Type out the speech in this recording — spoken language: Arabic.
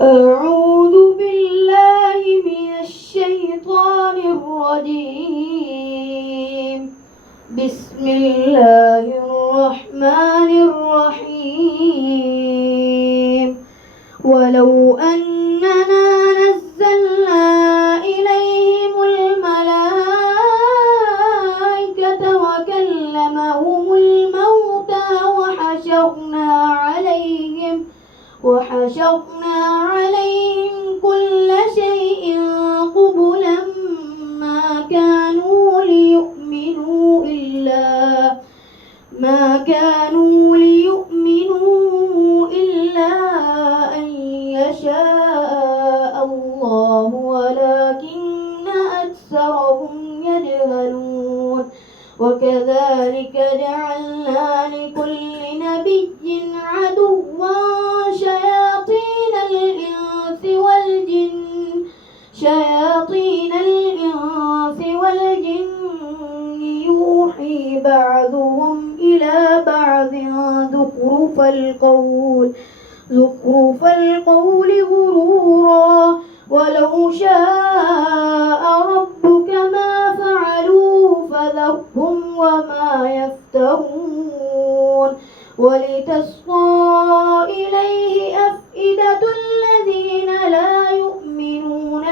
أعوذ بالله من الشيطان الرجيم. بسم الله الرحمن الرحيم. ولو أننا نزلنا إليهم الملائكة وكلمهم الموتى وحشرنا عليهم كل شيء قبلا ما كانوا ليؤمنوا إلا أن يشاء الله ولكن أكثرهم يجهلون. وكذلك جعلنا لكل نبي عدوا شياطين الإنس والجن يوحي بعضهم إلى بعض زخرف القول غرورا. ولو شاء ربك ما فعلوه فذرهم وما يفترون. ولتصغى إليه أفئدة الذين لا يؤمنون